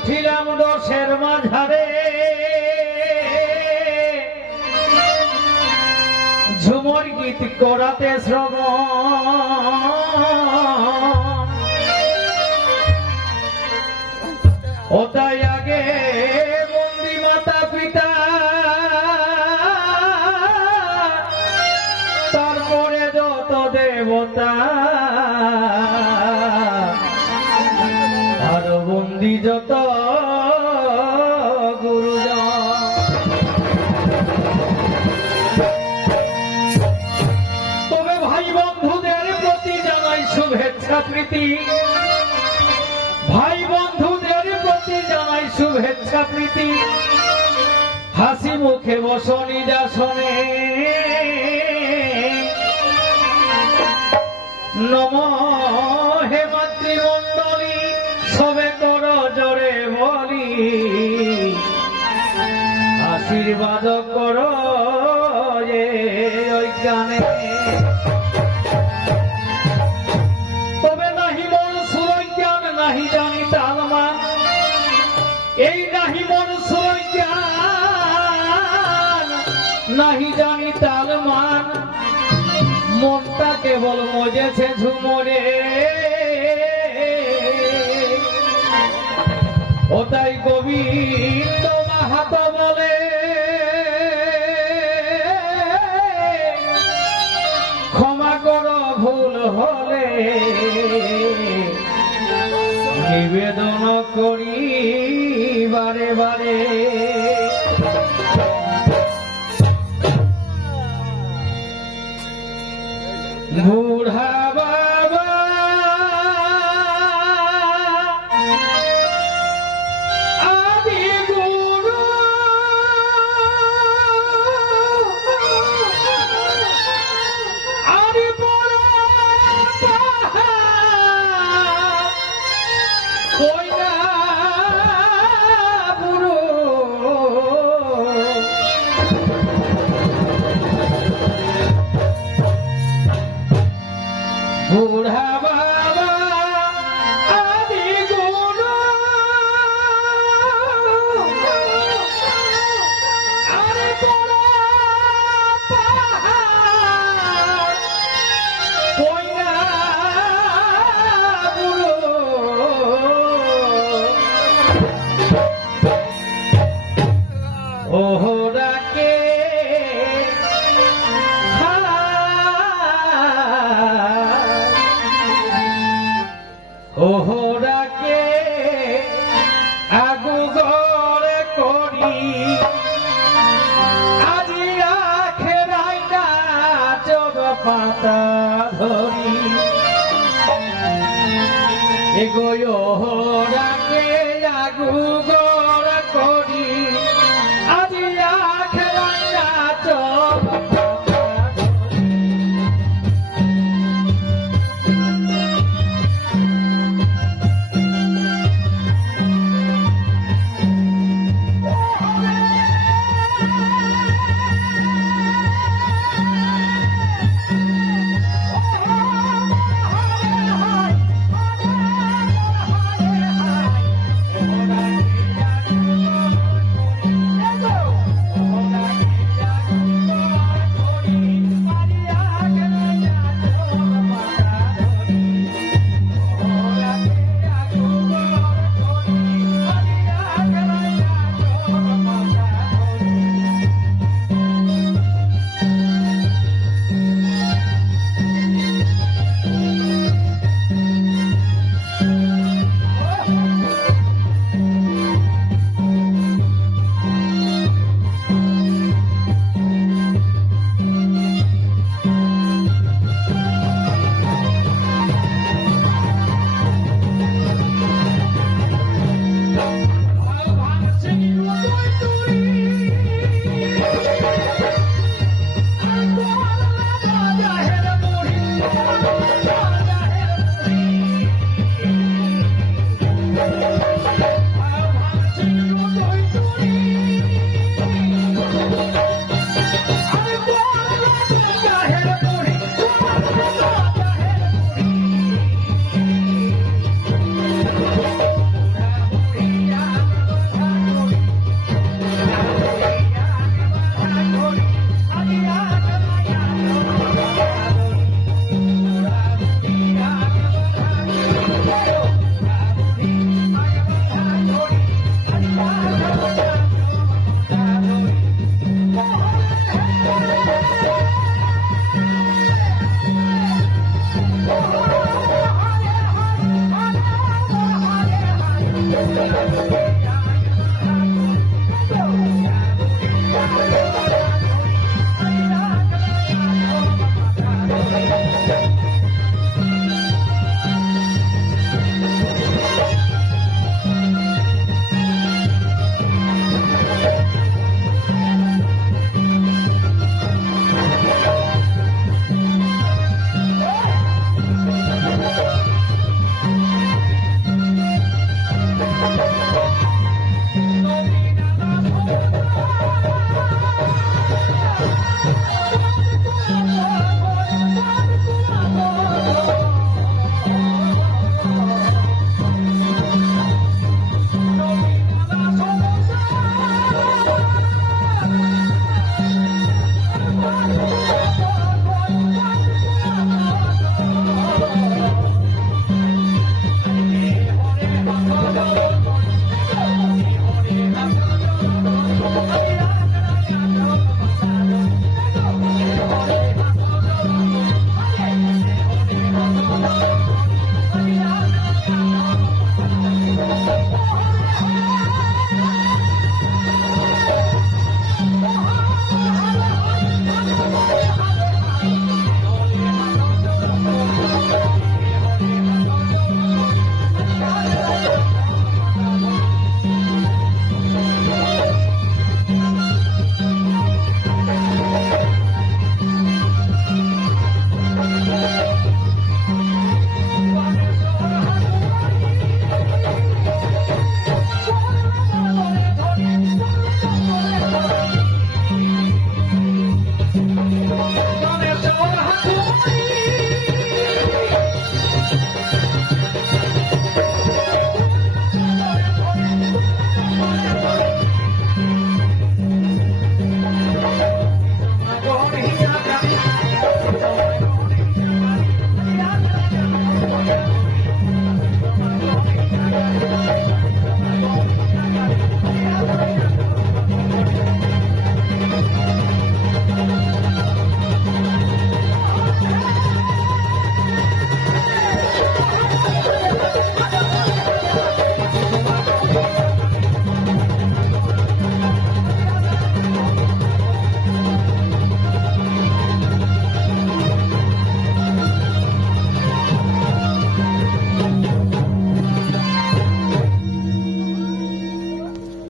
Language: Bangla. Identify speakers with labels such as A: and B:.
A: উঠিলাম দশের মাঝারে। ঝুমর গীত করাতে শ্রম। ও তাই প্রীতি ভাই বন্ধুদের প্রতি জানাই শুভেচ্ছা প্রীতি। হাসি মুখে বসনি যাসনে নম হে মাতৃমণ্ডলী, সবে কর জোরে বলি। আশীর্বাদ কর যে নাহি জানি তালমান মনটা কেবল মজেছে ঝুমরে। ও তাই গোবিন্দ মাহাত বলে। ক্ষমা কর ভুল হলে। নিবেদন করি मूढा बूढ़ा ওহো ডাকে আগু গড়ে করি। আজি রাখে রাইনা পাতা ধরি। এগোয় ওহরাকে আগু